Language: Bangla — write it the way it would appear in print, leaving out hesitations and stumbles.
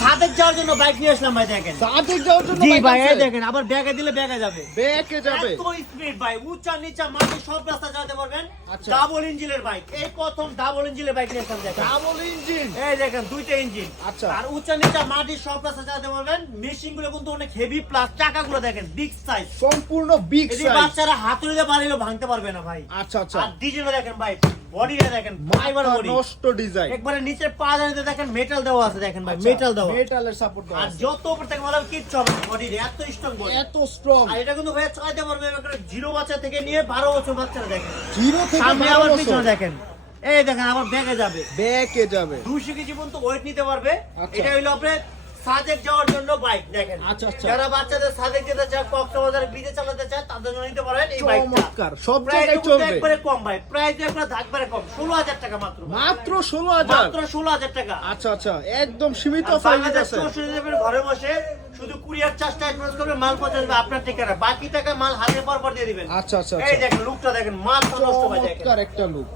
সাদেক যাওয়ার জন্য বাইক নিয়ে আসলাম ভাই দেখেন। সাদেক যাওয়ার জন্য জি bike ভাই এই আনছেন? দেখেন আবার ব্যাগে দিলে ব্যাগে যাবে। ব্যাকে যাবে। এত স্পিড ভাই, উঁচা নিচা মাটি সব রাস্তা চালাতে পারবেন। আচ্ছা। ডাবল ইঞ্জিনের বাইক, এই প্রথম ডাবল ইঞ্জিনের বাইক নিয়ে আসলাম দেখেন। Double engine. এই দেখেন দুইটা ইঞ্জিন। আচ্ছা। আর উঁচা নিচা মাটি সব রাস্তা চালাতে পারবেন। মেশিন গুলো কিন্তু অনেক হেভি, প্লাস চাকাগুলো দেখেন বিগ সাইজ, সম্পূর্ণ বিগ এই সাইজ। বাচ্চারা হাতুড়িতে বাড়িলেও ভাঙতে পারবে না ভাই। আচ্ছা আচ্ছা। আর ডিজাইনটা দেখেন ভাই, বডিটা দেখেন ফাইবার মাথা বডি, নষ্ট ডিজাইন। একবারে নিচে পা জানিতে দেখেন মেটাল দেওয়া আছে দেখেন ভাই, মেটাল দেওয়া। মেটালের সাপোর্ট দেওয়া আর আছে। যত উপর থেকে বলা কিচ্ছু হবে না, বডি এত স্ট্রং বডি। এত স্ট্রং। আর এটা কিন্তু ভাই চালাতে পারবে একবারে 0 বাচ্চা থেকে নিয়ে 12 বছর বাচ্চারা দেখেন। 0 থেকে সামনে 12 আবার বছর। পিছনে দেখেন, এই দেখেন আবার ব্যাগে যাবে। ব্যাকে যাবে। 200 কেজি পর্যন্ত ওয়েট নিতে পারবে। আচ্ছা। এটা হইলো আপনার সাজেক যাওয়ার জন্য বাইক দেখেন। আচ্ছা, আচ্ছা। যারা বাচ্চাদের সাজেক যেতে চায়, কক্সবাজার বিচে চালাতে চায়, তাদের জন্য নিতে পারেন এই বাইকটা। চমৎকার। সব প্রাইস জায়গায় কিন্তু চলবে। একবারে কম ভাই, প্রাইস একবারে একবারে কম, 16,000 টাকা মাত্র। মাত্র 16,000। মাত্র 16,000 টাকা। আচ্ছা আচ্ছা, একদম সীমিত আর প্রাইস বাংলাদেশ আছে। 64 যাবেন ঘরে বসে, শুধু কুরিয়ার চার্জটা অ্যাডভান্স করবে, মাল পৌঁছে যাবে আপনার ঠিকানা, বাকি টাকা মাল হাতে পর দিয়ে দিবেন। আচ্ছা আচ্ছা এই আচ্ছা। দেখেন লুকটা দেখেন, মাল তো নষ্ট হয়ে যায়। চমৎকার একটা লুক।